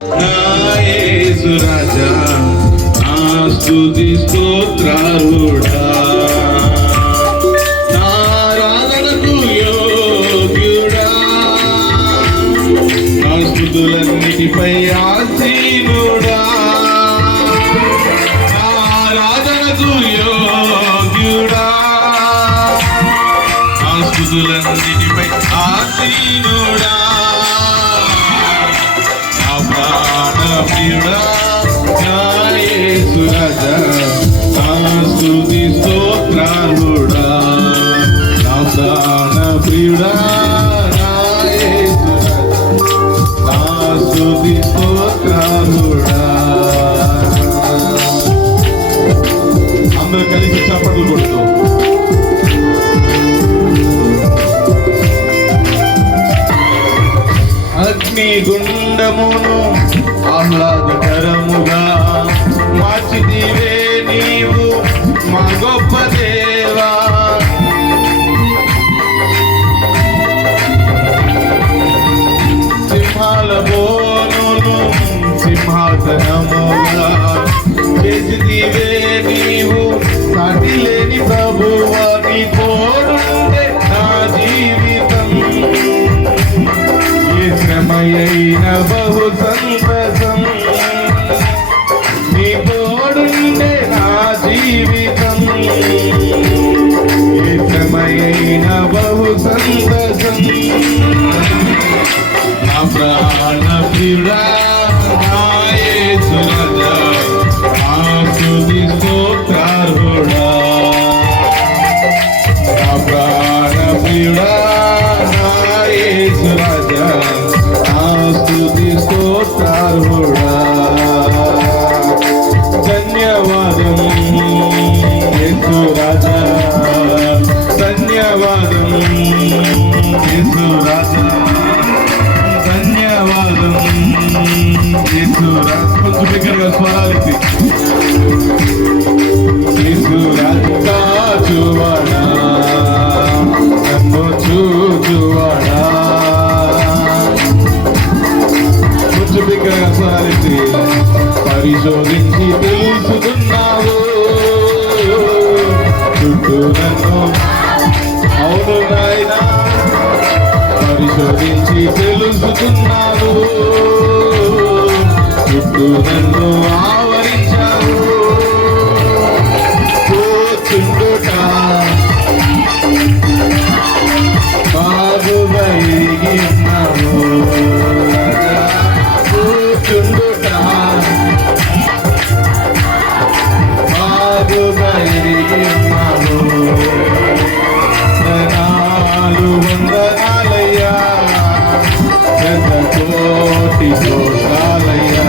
నా యేసు రాజా నా స్తుతి స్తోత్రారుడా నారాధనకు యోగ్యుడా నా స్తుతులన్నిటిపై ఆసీనుడా నారాధనకు యోగ్యుడా నా స్తుతులన్నిటిపై ఆసీనుడా ప్రియుడా నా యేసు రాజా నా స్తుతి స్తోత్రారుడా నా ప్రాణ ప్రియుడా నా యేసు రాజా నా స్తుతి స్తోత్రారుడా. అందరూ కలిసి చప్పట్లు కొడుతూ అగ్నిగుండమును ఆహ్లాదకరముగా మార్చితివే నీవు మా గొప్ప దేవా. సింహాల బోనును సింహాసనముగా చేసితివే నీవు సాటి లేని ప్రభువా. నీ తోడుండే నా జీవితం శ్రమయైన బహు సంతసం. నీ తోడుండే నా జీవితం శ్రమయైన బహు సంతసం. నా ప్రాణ ప్రియుడా నా యేసు రాజా నా స్తుతి స్తోత్రారుడా నా ప్రాణ ప్రియుడా నా యేసు రాజా నా స్తుతి స్తోత్రారుడా. ధన్యవాదం యేసు రాజా ధన్యవాదం యేసు రాజా ధన్యవాదం యేసు రాజా. కొంచెం దగ్గరగా స్వరాలెత్తి యేసు రాజా చూవాడా నన్ను చూచువాడా. కొంచెం దగ్గరగా స్వరాలెత్తి పరిశోధించి తెలుసుకున్నావు చుట్టూ నన్ను. అవును నాయనా పరిశోధించి తెలుసుకున్నావు చుట్టూ నన్ను ఆవరించావు. కూర్చుండుట బాగుగా ఎరిగినావు కూర్చుండుట బాగుగా ఎరిగినావు. వందనాలు వందనాలయ్యా కోటి స్తోత్రాలయ్యా.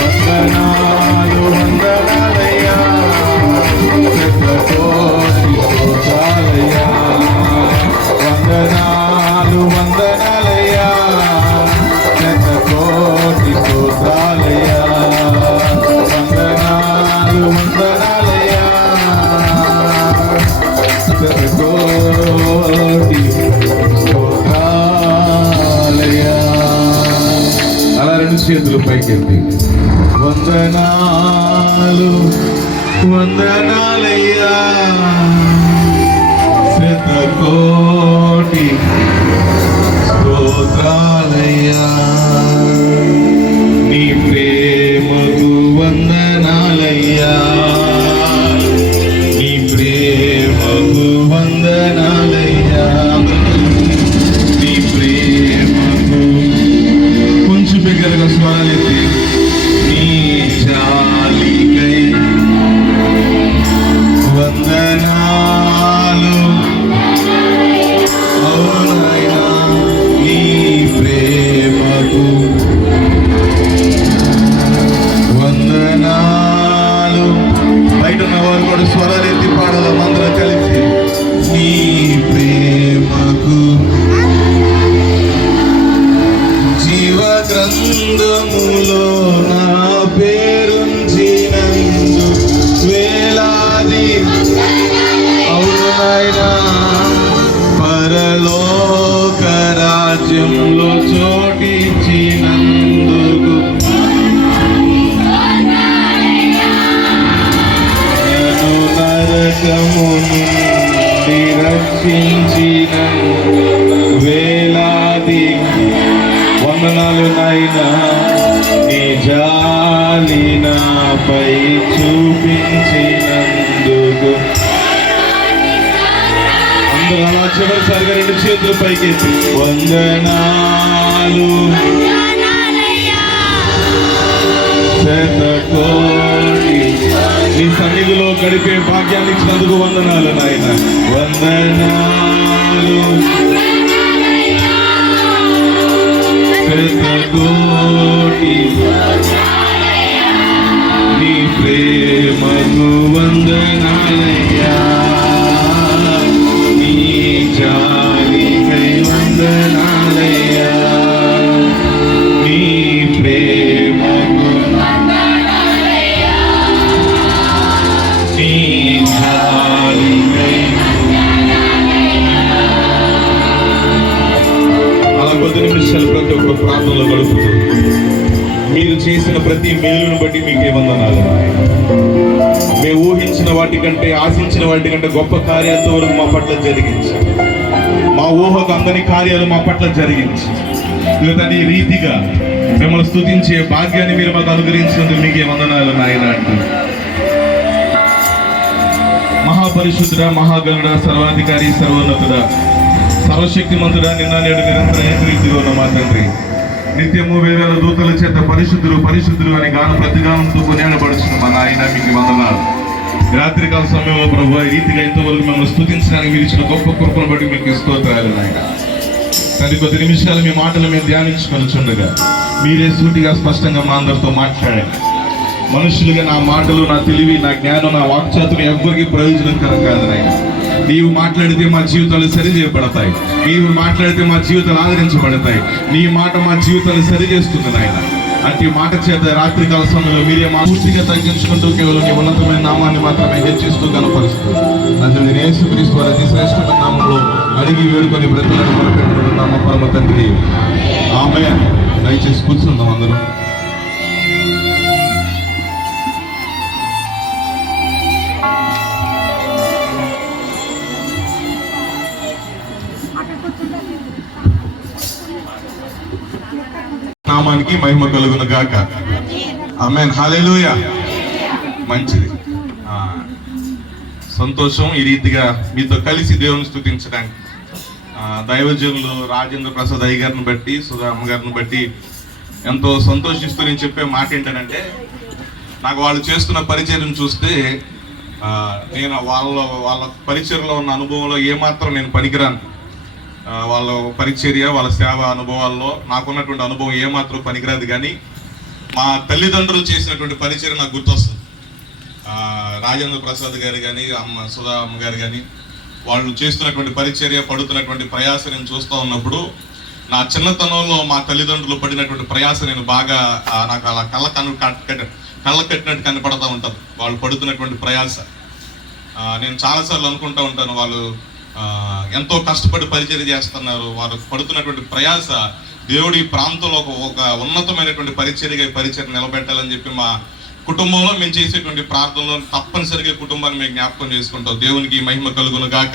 వందనాలు వందనాలయ్యా కోటి స్తోత్రాలయ్యా. వందనాలు వందనాలయ్యా కోటి స్తోత్రాలయ్యా. వందనాలు వందనాలయ్యా కోటి స్తోత్రాలయ్యా. అలా రెండు చేతులు పైకెత్తి వందనాలు వందనాలయ్యా శతకోటి స్తోత్రాలయ్యా. నీ ప్రేమకు వందనాలయ్యా నీ ప్రేమకు వందనాలయ్యా నీ ప్రేమకు. కొంచెం దగ్గరగా స్వరాలెత్తి నీ జాలికై వందనాలు. అవునైనా నీ ప్రేమకు వందనాలు. బయట ఉన్న వారు కూడా స్వరాలెత్తి పాడదాం అందరూ కలిసి. నీ ప్రేమకు జీవ గ్రంథములో నా పేరుంచినందు వేలాది. అవును నాయనా పరలోక రాజ్యంలో చోటిచ్చినందు నాయనా నీ జాలి నాపై చూపించినందుకు. అందరూ అలా చివరిసారిగా రెండు చేతులు పైకి వందనాలు శతకోటి. నీ సన్నిధిలో గడిపే భాగ్యాన్ని ఇచ్చినందుకు వందనాలు నాయన. వందనాలు శతకోటి నీ ప్రేమకు వందనాలయ్యా. నీ జాలికై వందనాలయ్యా. నీ ప్రేమకు నీ జాలికై. అలా కొద్ది నిమిషాలు ప్రతి ఒక్క ప్రాంతంలో గడుపుతూ మీరు చేసిన ప్రతి మేలును బట్టి మీకే వందనాలు. మేము ఊహించిన వాటికంటే ఆశించిన వాటికంటే గొప్ప కార్యాలతో వరకు మా పట్ల జరిగించి, మా ఊహకు అందని కార్యాలు మా పట్ల జరిగించి, ఈ రీతిగా మిమ్మల్ని స్తుతించే భాగ్యాన్ని మీరు మాకు అనుగ్రహించినందుకు మీకే వందనాలు నాయన అంటూ మహాపరిశుద్ధుడా, మహాగణుడా, సర్వాధికారి, సర్వోన్నతుడా, సర్వశక్తిమంతుడా, నిన్న నేడు నిరంతరం ఏకరీతిగా ఉన్న మా తండ్రి, నిత్యము వేవేల దూతల చేత పరిశుద్ధులు పరిశుద్ధులు అని గానం ప్రతిగానంతో కొనియాడబడుచున్న మా నాయన మీకు వందనాలు. రాత్రికాల సమయంలో ప్రభు ఈ రీతిగా ఇంతవరకు మిమ్మల్ని స్తుతించడానికి మీరు ఇచ్చిన గొప్ప కృపను బట్టి మీకు స్తోత్రాలు నాయన. కానీ కొద్ది నిమిషాలు మీ మాటలు మేము ధ్యానించుకొని చుండగా మీరే సూటిగా స్పష్టంగా మా అందరితో మాట్లాడండి. మనుషులుగా నా మాటలు, నా తెలివి, నా జ్ఞానం, నా వాక్చాతులు ఎవ్వరికి ప్రయోజనకరం కాదు నాయన. నీవు మాట్లాడితే మా జీవితాలు సరి చేయబడతాయి. నీవు మాట్లాడితే మా జీవితాలు ఆదరించబడతాయి. నీ మాట మా జీవితాలు సరి చేస్తుంది నాయన. అట్టి మాట చేత రాత్రికాల సమయంలో మీరే మా పూర్తిగా తగ్గించుకుంటూ కేవలం నీ ఉన్నతమైన నామాన్ని మాత్రమే హెచ్చిస్తూ కనపరుస్తూ అతని యేసుక్రీస్తు వారి అతి శ్రేష్టమైన నామంలో అడిగి వేడుకొని బ్రతులను మొదలుపెట్టుకుంటున్నాం మా పరమ తండ్రి. ఆమేన్. దయచేసి కూర్చుందాం అందరూ. నామానికి మహిమ కలుగును గాక. ఆమేన్. హల్లెలూయా. మంచిది, సంతోషం ఈ రీతిగా మీతో కలిసి దేవుని స్తుతించడానికి. దైవజనులు రాజేంద్ర ప్రసాద్ అయ్య గారిని బట్టి, సుధా అమ్మ గారిని బట్టి ఎంతో సంతోషిస్తూ నేను చెప్పే మాట ఏంటంటే, నాకు వాళ్ళు చేస్తున్న పరిచయం చూస్తే నేను వాళ్ళ పరిచయంలో ఉన్న అనుభవంలో ఏమాత్రం నేను పనికిరాను. వాళ్ళ పరిచర్య, వాళ్ళ సేవ అనుభవాల్లో నాకున్నటువంటి అనుభవం ఏమాత్రం పనికిరాదు. కానీ మా తల్లిదండ్రులు చేసినటువంటి పరిచర్య నాకు గుర్తొస్తుంది. రాజేంద్ర ప్రసాద్ గారు కానీ, సుధా అమ్మ గారు కానీ వాళ్ళు చేస్తున్నటువంటి పరిచర్య, పడుతున్నటువంటి ప్రయాస నేను చూస్తూ ఉన్నప్పుడు నా చిన్నతనంలో మా తల్లిదండ్రులు పడినటువంటి ప్రయాస నేను బాగా నాకు అలా కళ్ళ కట్టినట్టు కనపడతా ఉంటారు. వాళ్ళు పడుతున్నటువంటి ప్రయాస నేను చాలాసార్లు అనుకుంటూ ఉంటాను. వాళ్ళు ఎంతో కష్టపడి పరిచర్య చేస్తున్నారు. వారు పడుతున్నటువంటి ప్రయాస దేవుడి ప్రాంతంలో ఒక ఉన్నతమైనటువంటి పరిచర్య నిలబెట్టాలని చెప్పి మా కుటుంబంలో మేము చేసేటువంటి ప్రార్థనలో తప్పనిసరిగా కుటుంబాన్ని మేము జ్ఞాపకం చేసుకుంటాం. దేవునికి మహిమ కలుగును గాక.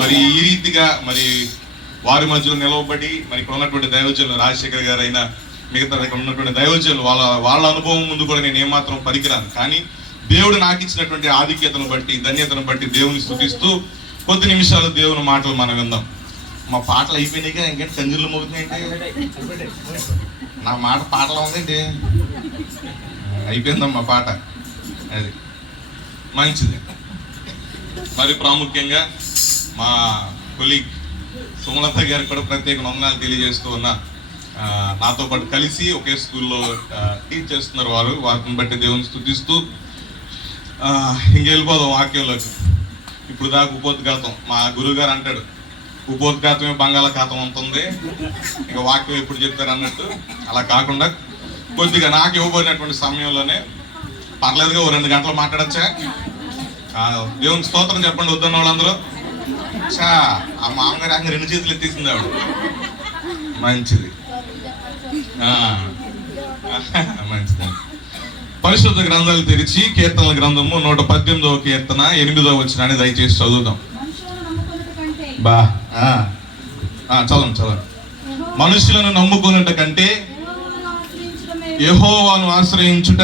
మరి ఈ రీతిగా మరి వారి మధ్యలో నిలవబడి మరి ఇక్కడ ఉన్నటువంటి దైవజనులు రాజశేఖర్ గారు అయినా మిగతా ఇక్కడ ఉన్నటువంటి దైవజనులు వాళ్ళ అనుభవం ముందు కూడా నేను ఏమాత్రం పనికిరాను. కానీ దేవుడు నాకు ఇచ్చినటువంటి ఆధిక్యతను బట్టి, ధన్యతను బట్టి దేవుని స్తుతిస్తూ కొద్ది నిమిషాలు దేవుని మాటలు మనం విందాం. మా పాటలు అయిపోయినాయిగా, ఇంకేంటి కంజూర్లు మోగుతున్నాయంటే నా మాట పాటలు ఉందండి. అయిపోయిందమ్మా పాట. అది మంచిది. మరి ప్రాముఖ్యంగా మా కొలీగ్ సుమలత గారికి కూడా ప్రత్యేక వందనాలు తెలియజేస్తూ ఉన్నా. నాతో పాటు కలిసి ఒకే స్కూల్లో టీచ్ చేస్తున్నారు వారిని బట్టి దేవుని స్తుతిస్తూ ఇంకెళ్ళిపోదాం వాక్యంలోకి. ఇప్పుడు దాకా ఉపోద్ఘాతం మా గురువు గారు అంటాడు, ఉపోద్ఘాతమే బంగాళాఖాతం ఉంటుంది, ఇక వాక్యం ఎప్పుడు చెప్తారు అన్నట్టు. అలా కాకుండా కొద్దిగా నాకు ఇవ్వబడినటువంటి సమయంలోనే పర్లేదుగా 2 గంటలు మాట్లాడచ్చా? దేవుని స్తోత్రం చెప్పండి వద్దన్న వాళ్ళందరూ. చా ఆ మామగారు అంగ 2 చేతులు ఎత్తేసింది ఆవిడ. మంచిది, మంచిది. పరిశుద్ధ గ్రంథాలు తెరిచి కీర్తనల గ్రంథము 118వ కీర్తన 8వ వచనాన్ని దయచేసి చదువుదాం. చదవండి. మనుషులను నమ్ముకున్నట్టు కంటే యెహోవాను ఆశ్రయించుట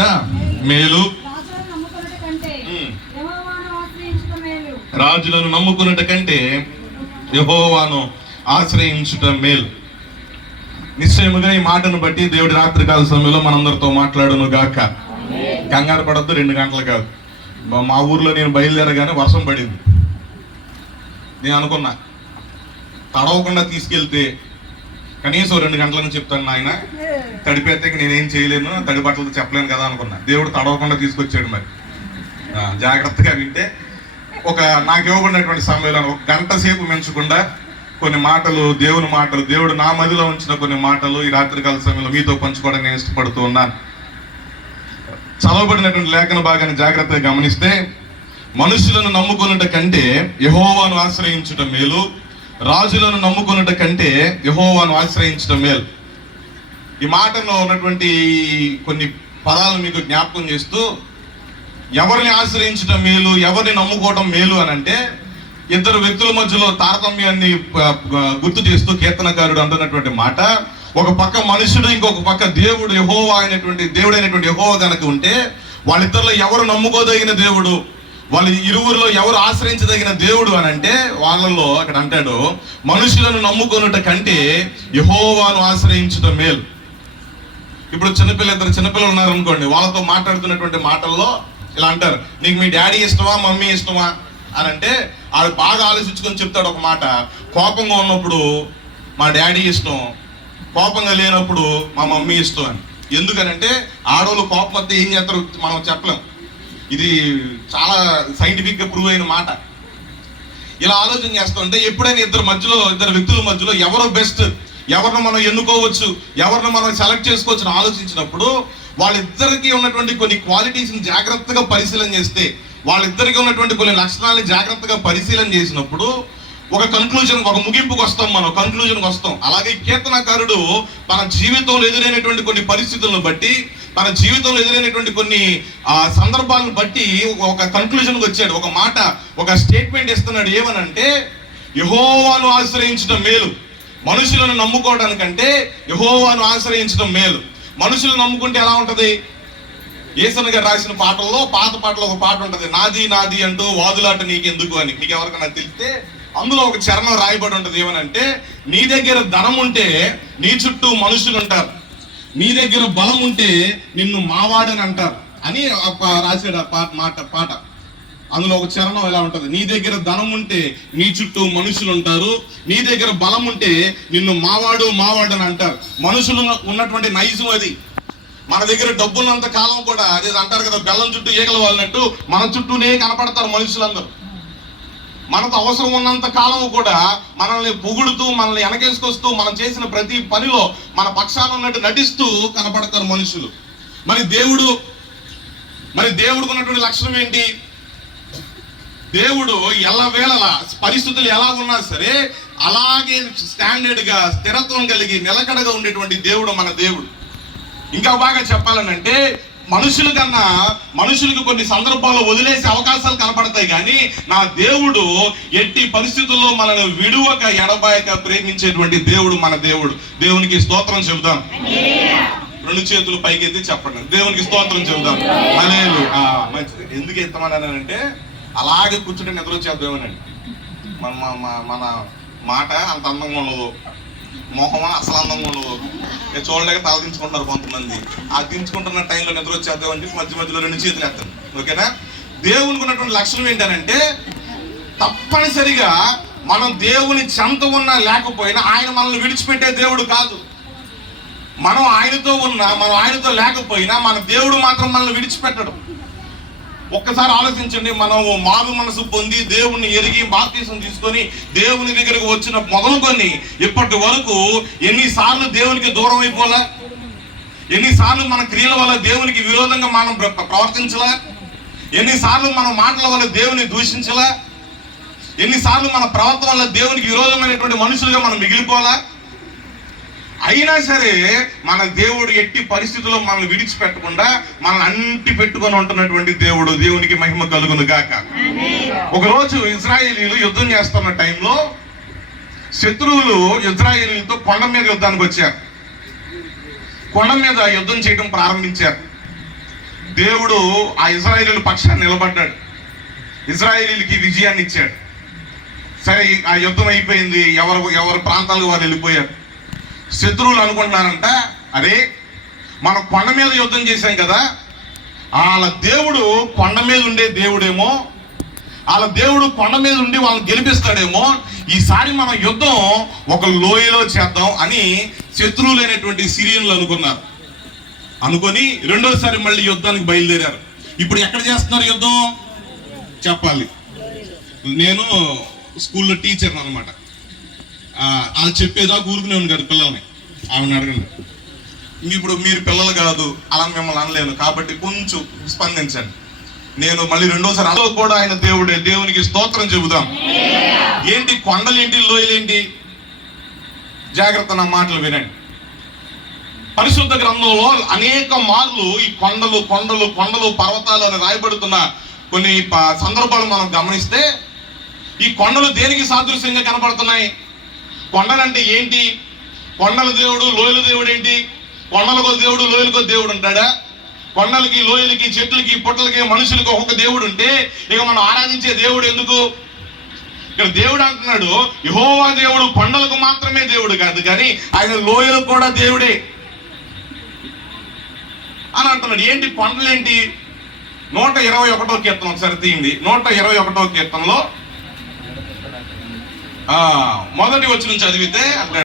మేలు, రాజులను నమ్ముకున్నట కంటే యెహోవాను ఆశ్రయించుట మేలు. నిశ్చయముగా ఈ మాటను బట్టి దేవుడి రాత్రికాల సమయంలో మనందరితో మాట్లాడును గాక. కంగారు పడద్దు, 2 గంటలు కాదు. మా ఊర్లో నేను బయలుదేరగానే వర్షం పడింది. నేను అనుకున్నా తడవకుండా తీసుకెళ్తే కనీసం 2 గంటలను చెప్తాను నాయన, తడిపేస్తే నేనేం చేయలేను, తడి బట్టలతో చెప్పలేను కదా అనుకున్నా. దేవుడు తడవకుండా తీసుకొచ్చాడు. మరి జాగ్రత్తగా వింటే నాకు ఇవ్వబడినటువంటి సమయంలో 1 గంట సేపు మెంచకుండా కొన్ని మాటలు, దేవుని మాటలు, దేవుడు నా మదిలో ఉంచిన కొన్ని మాటలు ఈ రాత్రికాల సమయంలో మీతో పంచుకోవడానికి నేను ఇష్టపడుతూ ఉన్నాను. చదవబడినటువంటి లేఖన భాగాన్ని జాగ్రత్తగా గమనిస్తే, మనుషులను నమ్ముకున్నట కంటే యెహోవాను ఆశ్రయించుట మేలు, రాజులను నమ్ముకున్నట కంటే యెహోవాను ఆశ్రయించడం మేలు. ఈ మాటలో ఉన్నటువంటి కొన్ని పదాలను మీకు జ్ఞాపకం చేస్తూ, ఎవరిని ఆశ్రయించడం మేలు, ఎవరిని నమ్ముకోవడం మేలు అని అంటే, 2 వ్యక్తుల మధ్యలో తారతమ్యాన్ని గుర్తు చేస్తూ కీర్తనకారుడు అంటున్నటువంటి మాట, ఒక పక్క మనుషుడు, ఇంకొక పక్క దేవుడు, యెహోవా అయినటువంటి దేవుడైనటువంటి యెహోవా కనుక ఉంటే, వాళ్ళిద్దరిలో ఎవరు నమ్ముకోదగిన దేవుడు, వాళ్ళ ఇరువురిలో ఎవరు ఆశ్రయించదగిన దేవుడు అని అంటే, వాళ్ళలో అక్కడ అంటాడు, మనుషులను నమ్ముకొనుట కంటే యెహోవాను ఆశ్రయించడం మేలు. ఇప్పుడు 2 చిన్నపిల్లలు ఉన్నారు అనుకోండి, వాళ్ళతో మాట్లాడుతున్నటువంటి మాటల్లో ఇలా అంటారు, నీకు మీ డాడీ ఇష్టమా మమ్మీ ఇష్టమా అని అంటే, ఆడు బాగా ఆలోచించుకొని చెప్తాడు ఒక మాట. కోపంగా ఉన్నప్పుడు మా డాడీ ఇష్టం, కోపంగా లేనప్పుడు మా మమ్మీ ఇష్టం అని. ఎందుకనంటే ఆడవాళ్ళు కోపం వస్తే ఏం చేస్తారో మనం చెప్పలేం. ఇది చాలా సైంటిఫిక్ గా ప్రూవ్ అయిన మాట. ఇలా ఆలోచన చేస్తుంటే, ఎప్పుడైనా 2 వ్యక్తుల మధ్యలో ఎవరో బెస్ట్, ఎవరిని మనం ఎన్నుకోవచ్చు, ఎవరిని మనం సెలెక్ట్ చేసుకోవచ్చు అని ఆలోచించినప్పుడు, వాళ్ళిద్దరికి ఉన్నటువంటి కొన్ని క్వాలిటీస్ ని జాగ్రత్తగా పరిశీలన చేస్తే, వాళ్ళిద్దరికి ఉన్నటువంటి కొన్ని లక్షణాలను జాగ్రత్తగా పరిశీలన చేసినప్పుడు ఒక ముగింపుకు వస్తాం, మనం కన్క్లూజన్కి వస్తాం. అలాగే కీర్తనకారుడు తన జీవితంలో ఎదురైనటువంటి కొన్ని పరిస్థితులను బట్టి, తన జీవితంలో ఎదురైనటువంటి కొన్ని సందర్భాలను బట్టి ఒక కన్క్లూజన్కి వచ్చాడు. ఒక మాట, ఒక స్టేట్మెంట్ ఇస్తున్నాడు. ఏమనంటే, యెహోవాను ఆశ్రయించడం మేలు, మనుషులను నమ్ముకోవడానికంటే యెహోవాను ఆశ్రయించడం మేలు. మనుషులు నమ్ముకుంటే ఎలా ఉంటది? యేసన్న గారు రాసిన పాటల్లో, పాత పాటలో ఒక పాట ఉంటది, నాది నాది అంటూ వాదులాట నీకెందుకు అని. మీకు ఎవరికైనా తెలిస్తే అందులో ఒక చరణం రాయబడి ఉంటది. ఏమనంటే, నీ దగ్గర ధనం ఉంటే నీ చుట్టూ మనుషులు ఉంటారు, నీ దగ్గర బలం ఉంటే నిన్ను మావాడని అంటారు అని రాసాడు పాట. అందులో ఒక చరణం ఎలా ఉంటది, నీ దగ్గర ధనం ఉంటే నీ చుట్టూ మనుషులు ఉంటారు, నీ దగ్గర బలం ఉంటే నిన్ను మావాడు అని అంటారు. మనుషులు ఉన్నటువంటి నైజం అది. మన దగ్గర డబ్బున్నంత కాలం కూడా అదే అంటారు కదా, బెల్లం చుట్టూ ఈగలు వాళ్ళనట్టు మన చుట్టూనే కనపడతారు మనుషులందరూ. మనకు అవసరం ఉన్నంత కాలం కూడా మనల్ని పొగుడుతూ, మనల్ని వెనకేసుకొస్తూ, మనం చేసిన ప్రతి పనిలో మన పక్షాన ఉన్నట్టు నటిస్తూ కనపడతారు మనుషులు. మరి దేవుడికి ఉన్నటువంటి లక్షణం ఏంటి? దేవుడు ఎల్లవేళలా పరిస్థితులు ఎలా ఉన్నా సరే అలాగే స్టాండర్డ్ గా, స్థిరత్వం కలిగి, నిలకడగా ఉండేటువంటి దేవుడు మన దేవుడు. ఇంకా బాగా చెప్పాలనంటే, మనుషులకు కొన్ని సందర్భాల్లో వదిలేసే అవకాశాలు కనపడతాయి, కానీ నా దేవుడు ఎట్టి పరిస్థితుల్లో మనల్ని విడువక, ఎడబాయక ప్రేమించేటువంటి దేవుడు మన దేవుడు. దేవునికి స్తోత్రం చెబుదాం. 2 చేతులు పైకెత్తి చెప్పండి, దేవునికి స్తోత్రం చెబుదాం. హల్లెలూయా. మంచిది. ఎందుకు ఎత్తమన్నానంటే, అలాగే కూర్చుంటే నిద్ర వచ్చేద్దామనండి. మన మాట అంత అందంగా ఉండదు, మొహం అసలు అందంగా ఉండదు. చూడలేక తల దించుకుంటున్నారు కొంతమంది. ఆ దించుకుంటున్న టైంలో నిద్ర వచ్చేద్దాం అని మధ్యలో 2 చేతులు ఎత్తాను. ఓకేనా? దేవునికి ఉన్నటువంటి లక్షణం ఏంటనంటే, తప్పనిసరిగా మనం దేవుని చెంత ఉన్నా లేకపోయినా ఆయన మనల్ని విడిచిపెట్టే దేవుడు కాదు. మనం ఆయనతో ఉన్నా, మనం ఆయనతో లేకపోయినా మన దేవుడు మాత్రం మనల్ని విడిచిపెట్టడు. ఒక్కసారి ఆలోచించండి, మనం మారు మనసు పొంది దేవుణ్ణి ఎరిగి బాప్తిసం తీసుకొని దేవుని దగ్గరకు వచ్చిన మొదలుకొని ఇప్పటి వరకు ఎన్నిసార్లు దేవునికి దూరం అయిపోలా, ఎన్నిసార్లు మన క్రియల వల్ల దేవునికి విరోధంగా మనం ప్రవర్తించలా, ఎన్నిసార్లు మన మాటల వల్ల దేవుని దూషించలా, ఎన్నిసార్లు మన ప్రవర్తన వల్ల దేవునికి విరోధమైనటువంటి మనుషులుగా మనం మిగిలిపోలా. అయినా సరే మన దేవుడు ఎట్టి పరిస్థితుల్లో మనల్ని విడిచిపెట్టకుండా మనల్ని అంటి పెట్టుకొని ఉంటున్నటువంటి దేవుడు. దేవునికి మహిమ కలుగును గాక. ఒకరోజు ఇజ్రాయేలీలు యుద్ధం చేస్తున్న టైంలో శత్రువులు ఇజ్రాయేలీలతో కొండ మీద యుద్ధానికి వచ్చారు. కొండ మీద యుద్ధం చేయడం ప్రారంభించారు. దేవుడు ఆ ఇశ్రాయేలీయుల పక్షాన్ని నిలబడ్డాడు, ఇశ్రాయేలీయులకి విజయాన్ని ఇచ్చాడు. సరే, ఆ యుద్ధం అయిపోయింది, ఎవరి ప్రాంతాలకు వారు వెళ్ళిపోయారు. శత్రువులు అనుకుంటున్నారంట, అరే మనం కొండ మీద యుద్ధం చేశాం కదా, వాళ్ళ దేవుడు కొండ మీద ఉండే దేవుడేమో, వాళ్ళ దేవుడు కొండ మీద ఉండి వాళ్ళని గెలిపిస్తాడేమో, ఈసారి మన యుద్ధం ఒక లోయలో చేద్దాం అని శత్రువులైనటువంటి సిరియన్లు అనుకున్నారు. అనుకొని రెండోసారి మళ్ళీ యుద్ధానికి బయలుదేరారు. ఇప్పుడు ఎక్కడ చేస్తున్నారు యుద్ధం చెప్పాలి. నేను స్కూల్లో టీచర్ అనమాట. వాళ్ళు చెప్పేదా ఊరుకునే కాదు పిల్లల్ని, ఆమెను అడగండి. ఇప్పుడు మీరు పిల్లలు కాదు, అలా మిమ్మల్ని అనలేను కాబట్టి కొంచెం స్పందించండి. నేను మళ్ళీ రెండోసారి అలా కూడా ఆయన దేవుడే, దేవునికి స్తోత్రం చెబుదాం. ఏంటి కొండలేంటి, లోయలేంటి? జాగ్రత్త, నా మాటలు వినండి. పరిశుద్ధ గ్రంథంలో అనేక మార్లు ఈ కొండలు కొండలు కొండలు పర్వతాలు అని రాయబడుతున్న కొన్ని సందర్భాలు మనం గమనిస్తే, ఈ కొండలు దేనికి సాదృశ్యంగా కనపడుతున్నాయి? కొండలంటే ఏంటి? కొండల దేవుడు, లోయల దేవుడు ఏంటి? కొండలకు దేవుడు, లోయలకు దేవుడు ఉంటాడా? కొండలకి, లోయలకి, చెట్లకి, పుట్టలకి, మనుషులకి ఒక్కొక్క దేవుడు ఉంటే ఇక మనం ఆరాధించే దేవుడు ఎందుకు? ఇక్కడ దేవుడు అంటున్నాడు, యెహోవా దేవుడు కొండలకు మాత్రమే దేవుడు కాదు, కానీ ఆయన లోయలకు కూడా దేవుడే అని అంటున్నాడు. ఏంటి కొండలేంటి? 121వ కీర్తన ఒకసారి తీయండి. 121వ కీర్తనలో మొదటి వచనం చదివితే అంటే